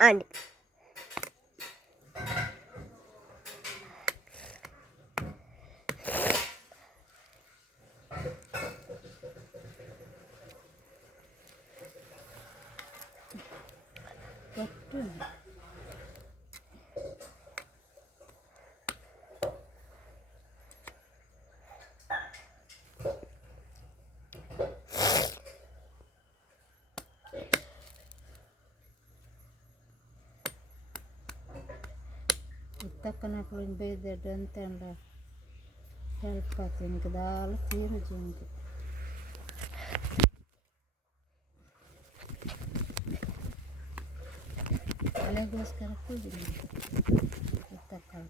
and takkan aku ingin beda dan tanda helpat yang ke dalam tiru jengke. Kalau gua sekarang tu jengke, kita kalau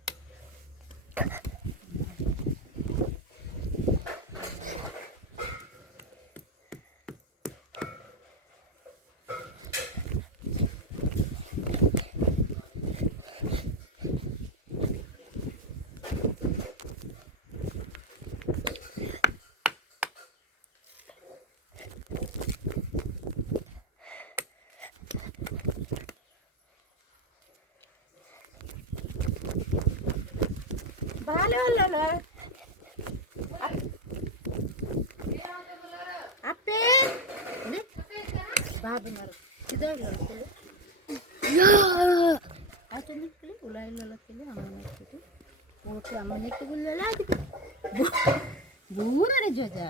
ভালো হলো আপে ভাবনার ওলাই লাগে বউরে যা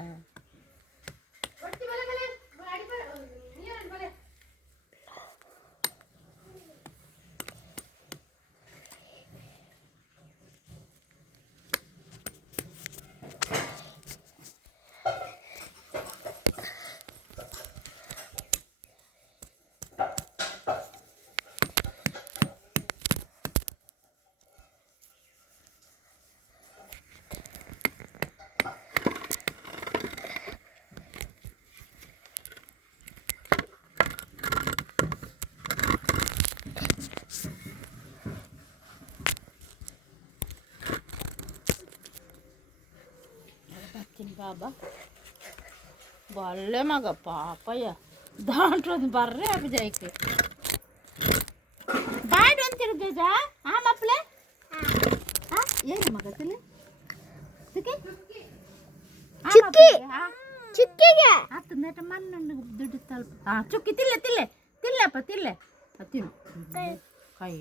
ಲಾಭ ಬಲ್ಲೆ ಮಗ ಪಾಪಯ್ಯ ದಾಂಟ್ರದ್ ಬರ್ರೆ ಅಭಿಜಯಕ್ಕೆ ಬಾಡು ಅಂತಿರುದ ಆ ಮಪ್ಪಳೆ ಹಾ ಏನು ಮಗ ತಿಳಿ ಸಿಕ್ಕಿ ಚುಕ್ಕಿ ಚುಕ್ಕಿಗೆ ಹತ್ತು ನೆಟ ಮಣ್ಣು ದುಡ್ಡು ತಲುಪ ಹಾ ಚುಕ್ಕಿ ತಿಲ್ಲೆ ತಿಲ್ಲೆ ತಿಲ್ಲಪ್ಪ ತಿಲ್ಲೆ ತಿನ್ನು ಕೈ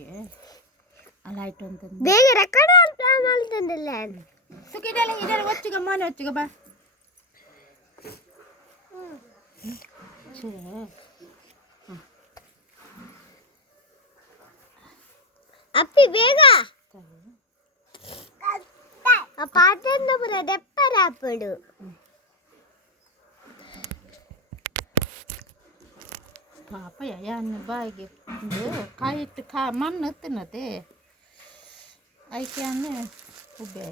ಅಲ್ಲಾಯ್ತು ಅಂತ ಬೇಗ ರೆಕಾರ್ಡ್ ಅಂತ ಮಾಡ್ತಿದ್ದಿಲ್ಲ ಸುಕ್ಕಿ ಇದೆಲ್ಲ ಇದೆಲ್ಲ ಹೊಚ್ಚಿಗೆ ಮನೆ ಹೊಚ್ಚಿಗೆ ಬಾ අපි බේග පාතන්න පුර දෙපර අපඩු පාප යයන්න බාගද කයිට කා මන්න ඇති නතේ අයි කියන්න උබේ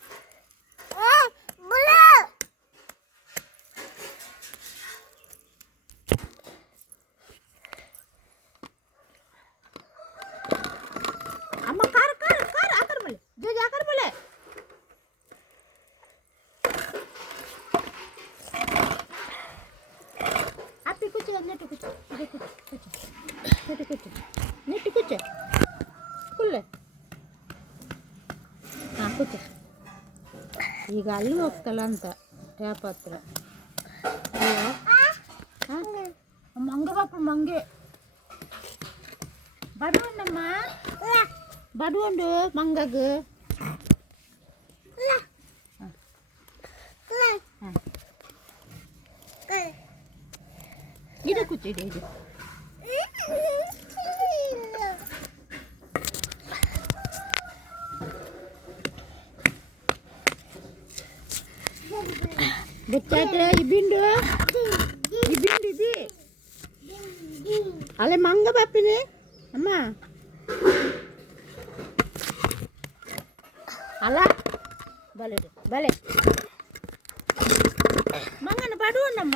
ಹಬ್ಬಕ್ಕೆ ಈಗ ಅಲ್ಲಿ ಹೋಗ್ತಲ್ಲ ಅಂತ ಟ್ಯಾಪ್ ಹತ್ರ ಮಂಗೆ ಬಾಪು ಮಂಗೆ ಬಡವಣ್ಣಮ್ಮ ಬಡವಂಡು ಮಂಗಗ ಇದಕ್ಕೂ ಇದೆ ಇದು ಜಾತ್ರೆ ಈ ಬಿಂಡು ಈ ಬಿಂಡು ಇದೆ ಅಲ್ಲೆ ಮಂಗ ಬಾಪಿನಿ ಅಮ್ಮ ಅಲ್ಲ ಬಲೆ ಬಲೆ ಮಂಗನ ಬಡುವನಮ್ಮ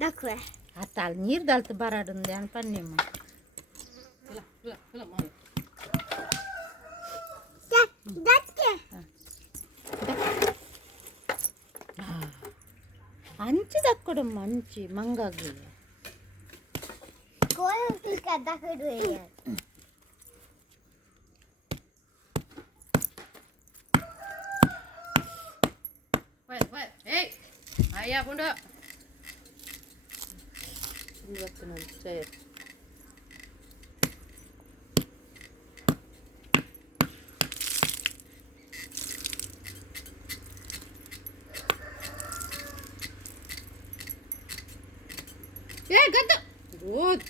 Dakle. A nir dal te bara rende an pan nema. Hela, hela, hela mai. Da, dakke. Ah. Anchi dakkoda manchi mangagi. Koi pika dakkoda ya. Wait, well, wait, well. hey, ayah bunda. wat ze nog zegt. Ja, ga dan. Goed.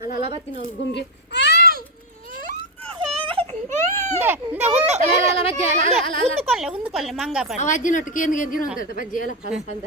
Alla, lava ti nog gumge. ಹುಂದ್ಕೊಳ್ಳೆ ಹುಂದ್ಕೊಳ್ಳೆ ಮಂಗ ಪಡ ಅವಾಜಿನ ಒಟ್ಟಿಗೆ ಏನ್ ಗೆದ್ದಿನ ಅಂತ ಬಜ್ಜಿ ಎಲ್ಲ ಕಲ್ಸ್ ಬಂದ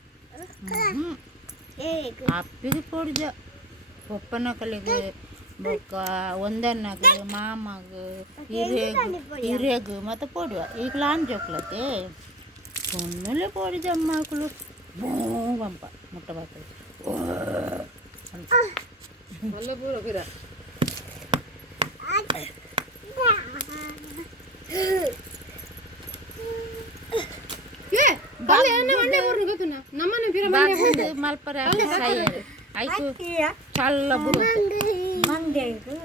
అప్పిది పొడిద ఒప్పనకలికి ఒక్క ఒందన్నకు మామకు ఇరేగు ఇరేగు మొత్తం పొడి ఇట్లాని చెప్పలేతే పొన్నులు పొడిదమ్మాకులు భూ పంప ముట్ట పక్కలు మళ్ళీ పూర్వ வந்து மல்பரை சையல் ஐக்கு சல்ல புரு மந்தேகு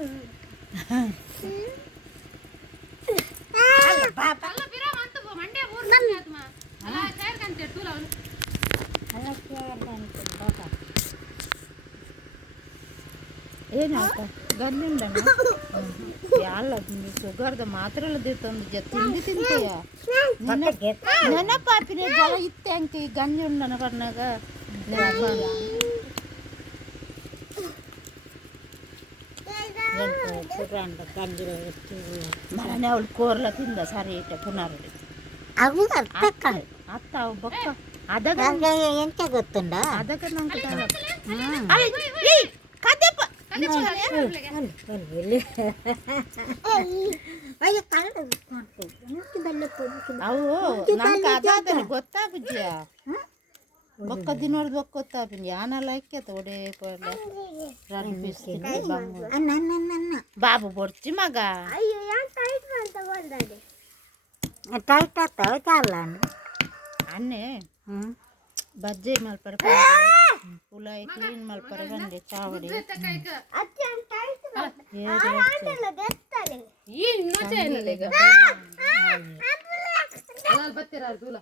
గర్ద మాత్రం జల ఇంకే గన్యున్న పడినగా மரணே அவள் கோரல திந்த சரியிட்ட புனாரடி அவங்க அத்தக்கால் அத்தாவு பக்கம் அதக எங்க கொத்துண்டா அதக நான் கொத்தா குஜியா ಬೊಕ್ಕ ದಿನೋಡ್ ಬಕ್ಕೊತ್ತ ಯಾನಲ್ಲ ಹಾಕ್ಯತ ಒಡೆ ಬಾಬು ಬರ್ತಿ ಮಗ ಟೈಟ್ ಆಗ್ತಲ್ಲ ಅನ್ನೆ ಬಜ್ಜಿ ಮಲ್ಪರ ಪುಲಾಯಿ ಕ್ಲೀನ್ ಮಲ್ಪರ ಬಂದೆ ಚಾವಡಿ ಬರ್ತೀರ ದೂಲಾ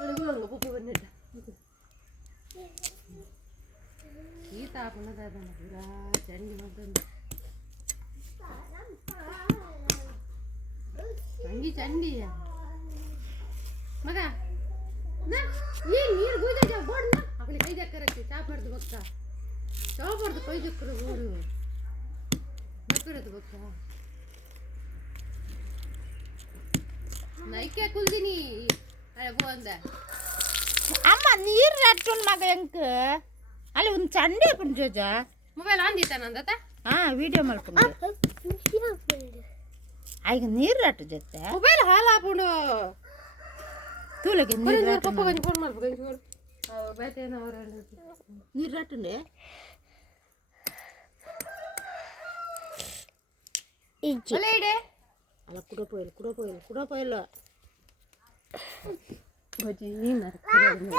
Udah gue nggak pupu bener dah. Kita pun ada ada madura, jadi gimana tuh? Candi, candi ya. Maka, kan. ya. nah, ini mir gue jadi bor nih. Aku lihat aja kerja, capek tuh bokta. Capek tuh kau jadi kerbau tuh. Macam itu bokta. Naik ya kuldi nih. அம்மா நீர் ரட்டும் மக எங்கு அல்ல உன் Sunday புரிஞ்சோச்சா mobile on தீத்தா நான் தாத்தா ஆ video mall அதுக்கு நீர் ரட்டு ஜெத்த மொபைல் ஹால் ஆகணும் தூளைக்கு நீர் ரட்டு கொஞ்சம் ஃபோன் மால் கொஞ்சம் ஃபோன் நீர் ரட்டுண்டே இஞ்சி அலைடே அல்ல குட போயில் குட Oggi mi mercoledì.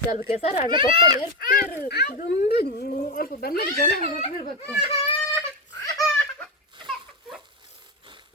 Kalau besar ada papa merpir, dumbin, alpa benar jalan alpa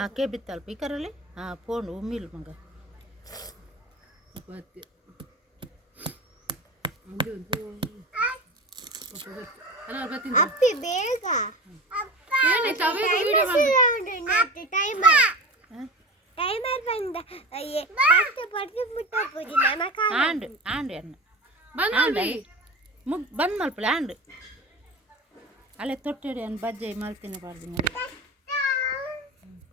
ஆ கேபித்தாள் போய் கரலி ஆ போன் உம்மில் மங்க பஜ்ஜை மாதிரி பாருங்க